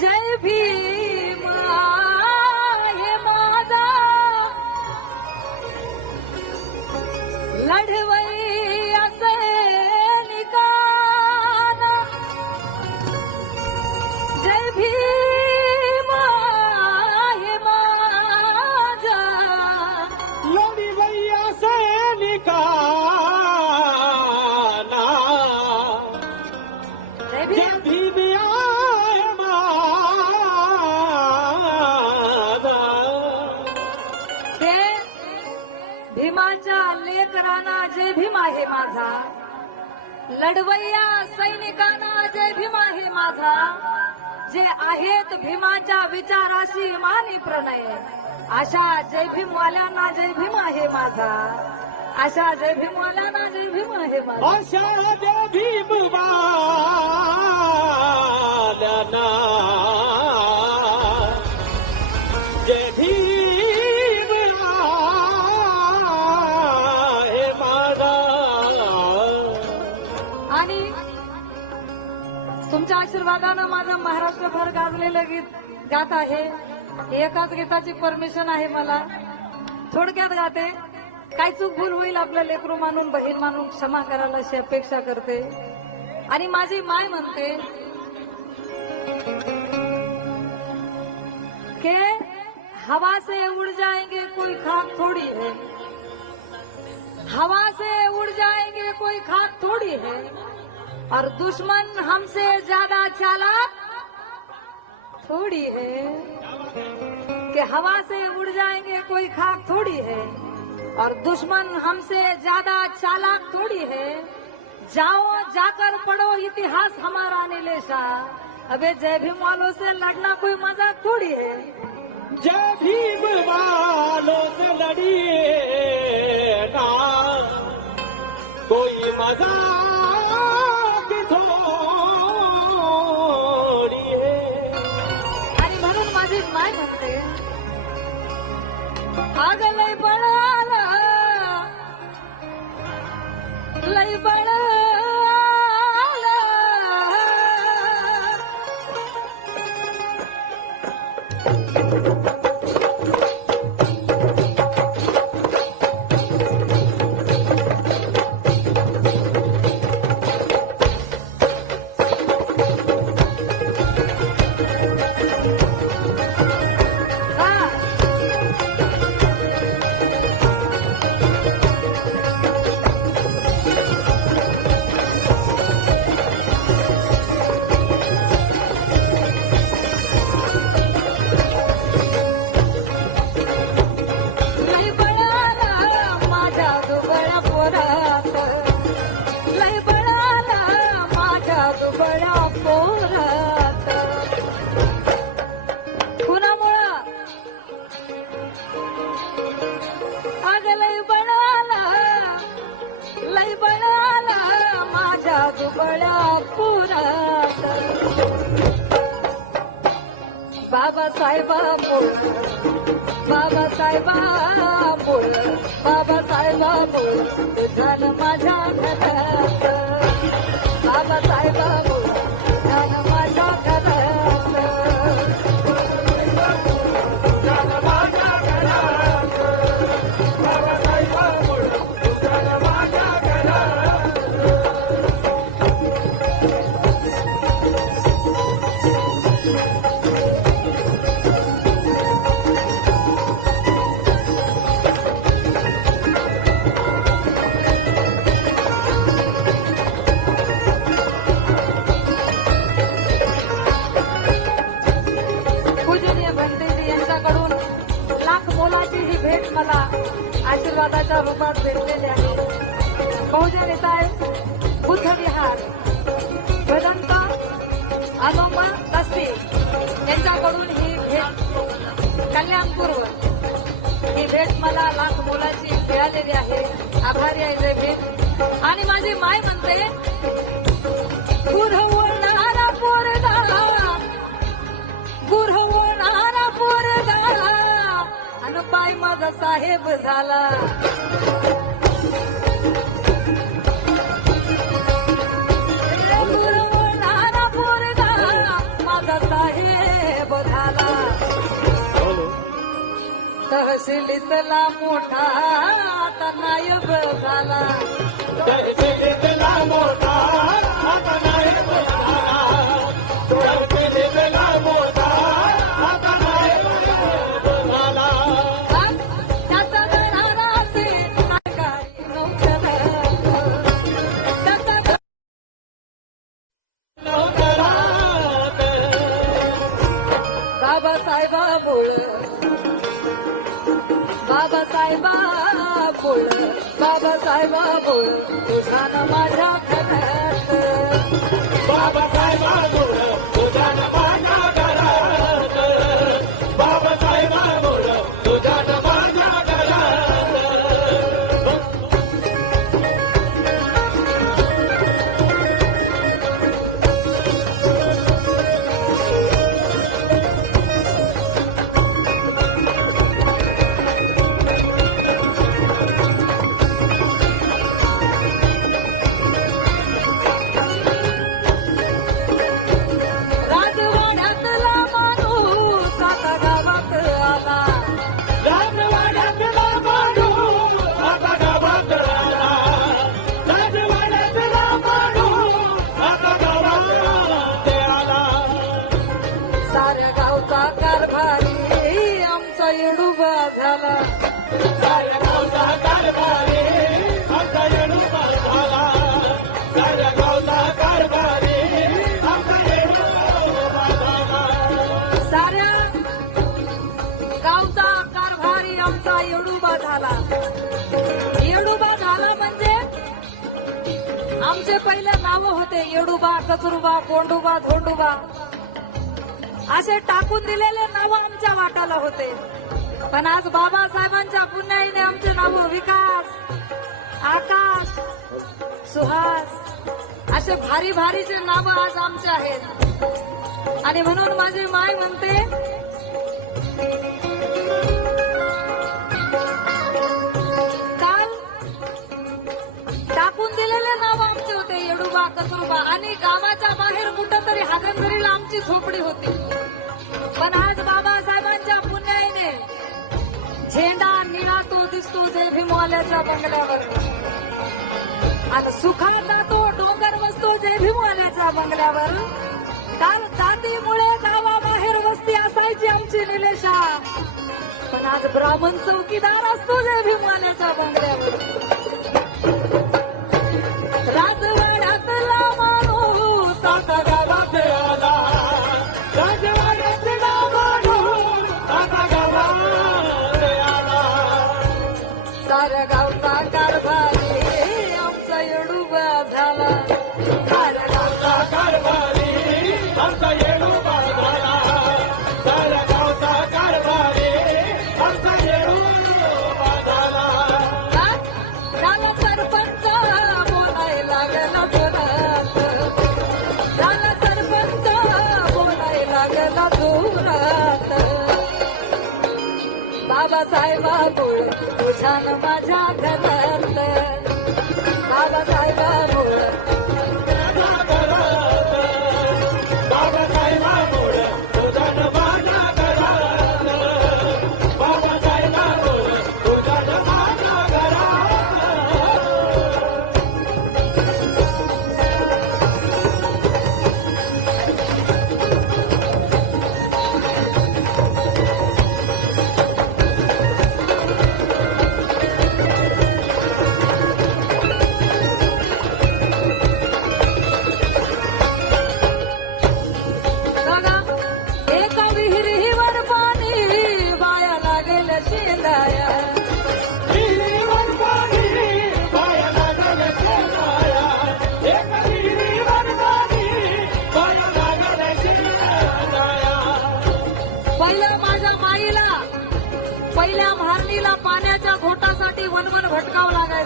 जय भीमा हे माझा लढवई असे निकाल जय भीमा हे माझा लढवई असे निकाल जय भीम भीमाच्या लेकरांना जय भीम आहे माझा लढवय्या सैनिकांना जय भीम आहे माझा जे आहेत भीमाच्या विचाराशी मानी प्रणय अशा जय भीमवाल्यांना जय भीम आहे माझा अशा जय भीमवाल्यांना जय भीम आहे माझा अशा जय भीमवाल्यांना जय भीम तुमच्या आशीर्वादानं माझं महाराष्ट्रभर गाजलेलं गीत गात आहे एकाच गीताची परमिशन आहे मला थोडक्यात गाते काय चूक भूल होईल आपलं लेकरू मानून बहीण मानून क्षमा करायला अशी अपेक्षा करते आणि माझी माय म्हणते के हवा से उड़ जाएंगे कोई खाक थोड़ी है हवा से उड़ जाएंगे कोई खाक थोड़ी है और दुश्मन हमसे ज्यादा चालाक थोड़ी है कि हवा से उड़ जाएंगे कोई खाक थोड़ी है और दुश्मन हमसे ज्यादा चालाक थोड़ी है जाओ जाकर पढ़ो इतिहास हमारा नीलेशा अबे जय भीम वालों से लड़ना कोई मजाक थोड़ी है जय भीम वालों से लड़िए ना कोई मजाक माय म्हणते आग लय बळाला लय बळाला बाबासाहेबा बोल बाबासाहेबा बोल बाबासाहेबा बोल झालं माझ्या घरात बाबासाहेबा बोल झालं माझ्या घरात झालं माझ्या घरात बाबासाहेबा बोल झालं माझ्या घरात मला आशीर्वादाच्या रूपात भेटलेले आहे बहुजन नेता आहे बुद्ध विहार आलेली आहे. आभारी आहे जय भीम. आणि माझी माय म्हणते गुरवणारा पोरगा, गुरवणारा पोरगा आणि पाय माझा साहेब झाला. गुरवणारा पोरगा माझा साहेब झाला. तहसीलीतला मोठा आता नायब झाला. तहसीलीतला मोठा आता नायब झाला. तहसीलीतला मोठा आता नायब झाला. त्याचा घराणा असेल सरकारी नोकर. त्याचा नोकरात बाबासाहेबामुळ, बाबासाहेबामुळ, बाबासाहेबामुळ तुझा न माझ्या घरात. बाबासाहेबांमुळं तुझ्या न माझ्या घरात. बाबासाहेबांमुळं तुझ्या न माझ्या घरात. राजवाड्यातला माणूस आता गावात आला. राजवाड्यातला माणूस आता गावात आला. राजवाड्यातला माणूस आता गावात आला. साऱ्या गावचा कारभारी आमचा येडूबा झाला. साऱ्या गावचा कारभारी आमचा येडूबा झाला. साऱ्या गावचा कारभारी आमचा येडूबा झाला. साऱ्या गावचा कारभारी आमचा येडूबा झाला. येडूबा झाला म्हणजे आमचे पहिले नाव होते येडूबा, कचरूबा, कोंडूबा, धोंडूबा असे टाकून दिलेले नाव आमच्या वाटाला होते. पण आज बाबासाहेबांच्या पुण्याईने आमचे नाव विकास, आकाश, सुहास असे भारी भारीचे नाव आज आमचे आहेत. आणि म्हणून माझी माय म्हणते काल टाकून दिलेले नाव आमचे होते येडूबा, कसोबा आणि गावाच्या बाहेर कुठं तरी हागणदरीला आमची झोपडी होती. पण आज बाबासाहेबांच्या पुण्याईने झेंडा निळा तो दिसतो जय भीमवाल्याच्या बंगल्यावर. आणि सुखात जातो डोंगर बसतो जय भीमवाल्याच्या बंगल्यावर. काल जातीमुळे गावाबाहेर वस्ती असायची आमची निलेशा, पण आज ब्राह्मण चौकीदार असतो जय भीमवाल्याच्या बंगल्यावर. राजवाड्यातला माणूस आता गावात आला. राजवाड्यातला माणूस आता गावात आला. साऱ्या गावचा कारभारी आमचा येडूबा झाला. साऱ्या गावचा कारभारी आमचा येडूबा झाला. साऱ्या गावचा कारभारी आमचा येडूबा झाला. झाला सरपंच बोलाय लागला जोरात. झाला सरपंच बोलाय लागला जोरात. बाबासाहेबामुळ तुझ्या न माझ्या घरात. बाबासाहेबामुळ बाबासाहेबांमुळं तुझ्या न माझ्या घरात. बाबासाहेबांमुळं तुझ्या न माझ्या घरात.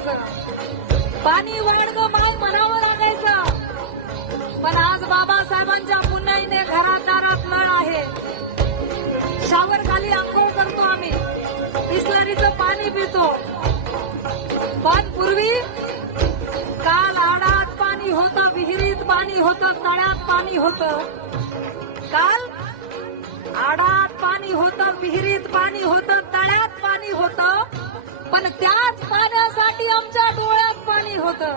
लागायचं, पाणी वाढ ग माय म्हणावं लागायचं. पण आज बाबासाहेबांच्या पुण्याईने घरात दारात नळ आहे, शावर खाली आंघोळ करतो आम्ही, बिस्लरीचं पाणी पितो. पण पूर्वी काल आडात पाणी होतं, विहिरीत पाणी होतं, तळ्यात पाणी होतं. काल आडात पाणी होतं, विहिरीत पाणी होतं, तळ्यात पाणी होतं. पण त्याच पाण्यासाठी आमच्या डोळ्यात पाणी होतं.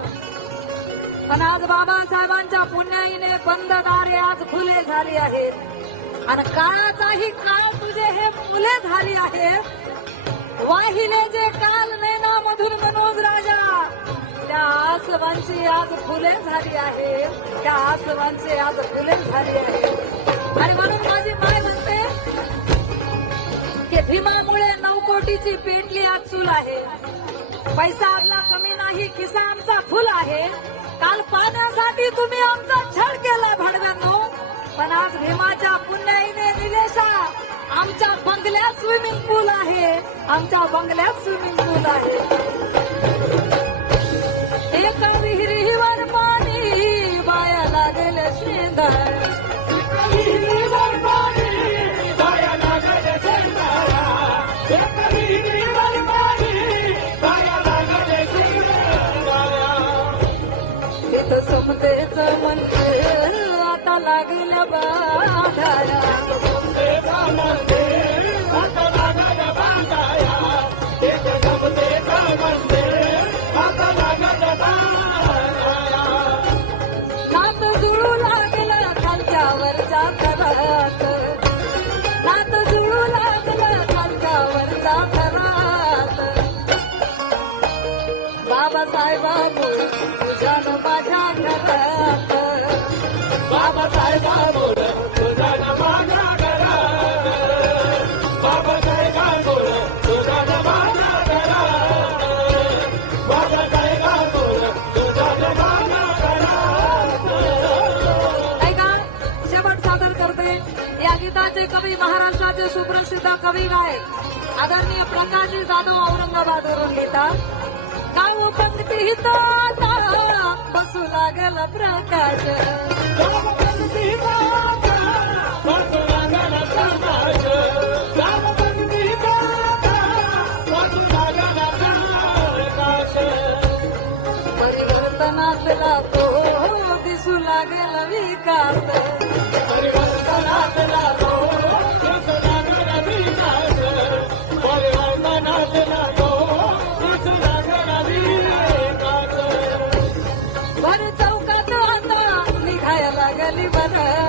पण आज बाबासाहेबांच्या पुण्याईने बंद दारे आज खुले झाली आहेत आणि काळाचाही काळ तुझे हे फुले झाली आहेत. वाहिले जे काल नैनामधून मनोज राजा, त्या आसवांची आज फुले झाली आहेत, त्या आसवांची आज फुले झाली आहेत. आणि म्हणून माझी माय म्हणते की भीमामुळे 9 कोटीची पेटली आज चूल आहे. पैसा आपला कमी नाही, खिसा आमचा फुल आहे. काल पाण्यासाठी तुम्ही आमचा छळ केला भाडव्यांनो, पण आज भीमाच्या पुण्याईने निलेशा आमच्या बंगल्यात स्विमिंग पूल आहे, आमच्या बंगल्यात स्विमिंग पूल आहे. एका विहिरीवर पाणी बाया लागेल शेंदार, विहिरीवर पाणी बाया लागले शेंगारा, एका विहिरीवर पाणी बाया लागले शेंगारा. तिथं समतेच मंदिर आता लागलं बांधाया, समतेचा मंदिर आता लागलं बांधाया, एक समतेचा मंदिर आता लागलं बांधाया. नात जुळू लागलं खालच्यावरच्या घरात, नात जुळू लागलं खालच्यावरच्या घरात. बाबासाहेबांमुळे तुझ्यानं माझ्या घरात, बाबासाहेबांमुळे तुझा न माझ्या घरात, बाबासाहेबांमुळे तुझा न माझ्या घरात, बाबासाहेबांमुळे तुझा न माझ्या घरात. ऐका, शेवट सादर करते या गीताचे कवी महाराष्ट्राचे सुप्रसिद्ध कवी गायक आदरणीय प्रकाशजी जाधव औरंगाबादवरून लिहितात. गाव पंक्तीत आता बसू लागला प्रकाश, परिवर्तनातला तो दिसू लागला विकास, परिवर्तनातला तो दिसू लागला विकास, परिवर्तनातला तो दिसू लागला विकास. भर चौकात आता निघायला लागली बरं,